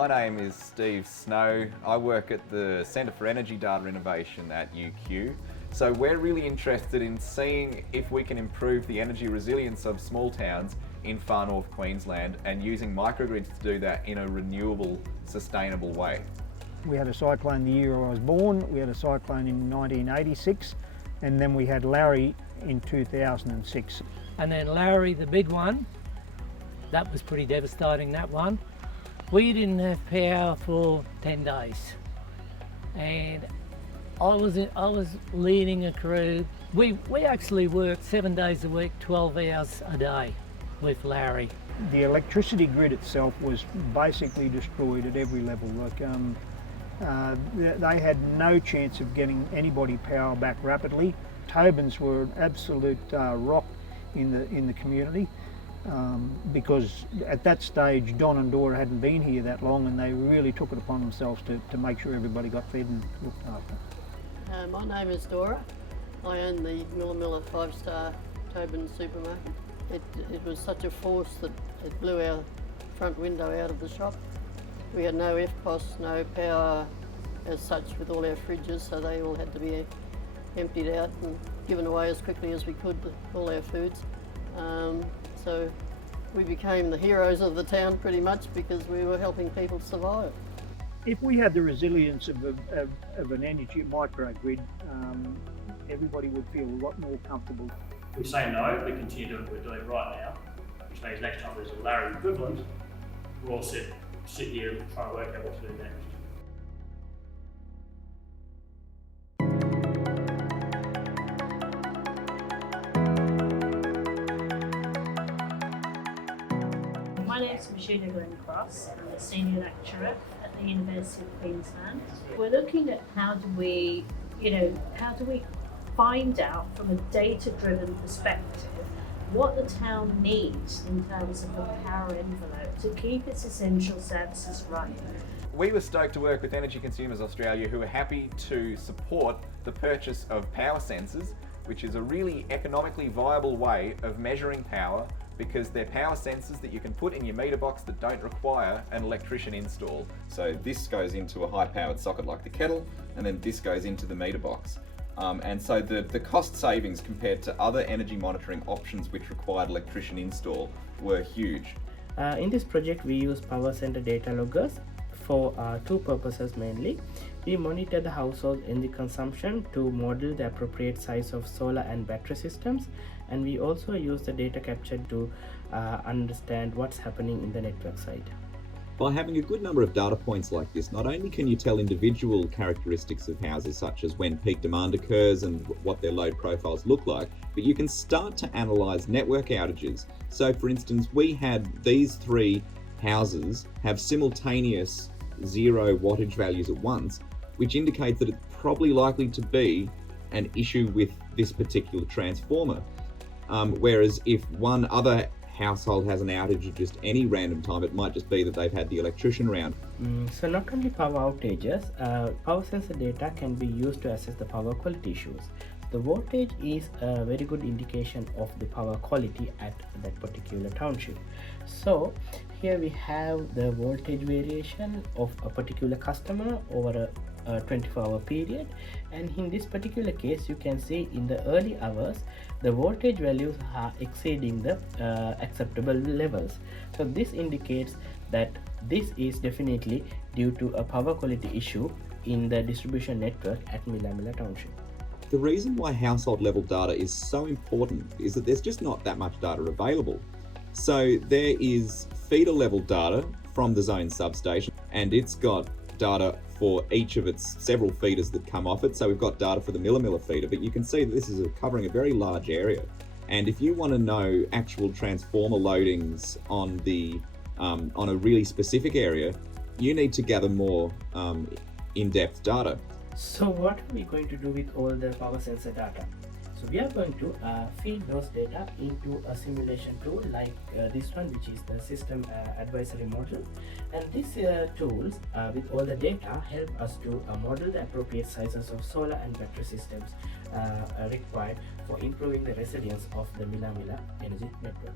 My name is Steve Snow. I work at the Centre for Energy Data Innovation at UQ. So we're really interested in seeing if we can improve the energy resilience of small towns in Far North Queensland and using microgrids to do that in a renewable, sustainable way. We had a cyclone the year I was born, we had a cyclone in 1986, and then we had Larry in 2006. And then Larry, the big one, that was pretty devastating, that one. We didn't have power for 10 days. And I was leading a crew. We actually worked 7 days a week, 12 hours a day with Larry. The electricity grid itself was basically destroyed at every level. They had no chance of getting anybody power back rapidly. Tobins were an absolute rock in the community because at that stage Don and Dora hadn't been here that long, and they really took it upon themselves to make sure everybody got fed and looked after. My name is Dora. I own the Millaa Millaa 5-star Tobin supermarket. It was such a force that it blew our front window out of the shop. We had no FPOS, no power as such with all our fridges, so they all had to be emptied out and given away as quickly as we could, all our foods. So we became the heroes of the town pretty much because we were helping people survive. If we had the resilience of an energy microgrid, everybody would feel a lot more comfortable. If we say no, we continue doing what we're doing right now, which means next time there's a Larry equivalent, we'll all sit here and try to work out what to do next. My name is Michelle Glenn-Cross. I'm a senior lecturer at the University of Queensland. We're looking at how do we find out from a data-driven perspective what the town needs in terms of a power envelope to keep its essential services running. We were stoked to work with Energy Consumers Australia, who are happy to support the purchase of power sensors, which is a really economically viable way of measuring power, because they're power sensors that you can put in your meter box that don't require an electrician install. So this goes into a high-powered socket like the kettle, and then this goes into the meter box. And so the cost savings compared to other energy monitoring options which required electrician install were huge. In this project we use power center data loggers for two purposes mainly. We monitor the household energy consumption to model the appropriate size of solar and battery systems, and we also use the data captured to understand what's happening in the network side. By having a good number of data points like this, not only can you tell individual characteristics of houses, such as when peak demand occurs and what their load profiles look like, but you can start to analyse network outages. So for instance, we had these three houses have simultaneous 0 wattage values at once, which indicates that it's probably likely to be an issue with this particular transformer. Whereas if one other household has an outage at just any random time, it might just be that they've had the electrician round. So not only power outages, power sensor data can be used to assess the power quality issues. The voltage is a very good indication of the power quality at that particular township. So here we have the voltage variation of a particular customer over a 24-hour period, and in this particular case you can see in the early hours the voltage values are exceeding the acceptable levels. So this indicates that this is definitely due to a power quality issue in the distribution network at Millaa Millaa township. The reason why household level data is so important is that there's just not that much data available. So there is feeder level data from the zone substation, and it's got data for each of its several feeders that come off it. So we've got data for the Millaa Millaa feeder, but you can see that this is covering a very large area. And if you want to know actual transformer loadings on a really specific area, you need to gather more in-depth data. So what are we going to do with all the power sensor data? So we are going to feed those data into a simulation tool like this one, which is the system advisory model. And these tools with all the data help us to model the appropriate sizes of solar and battery systems required for improving the resilience of the Millaa Millaa energy network.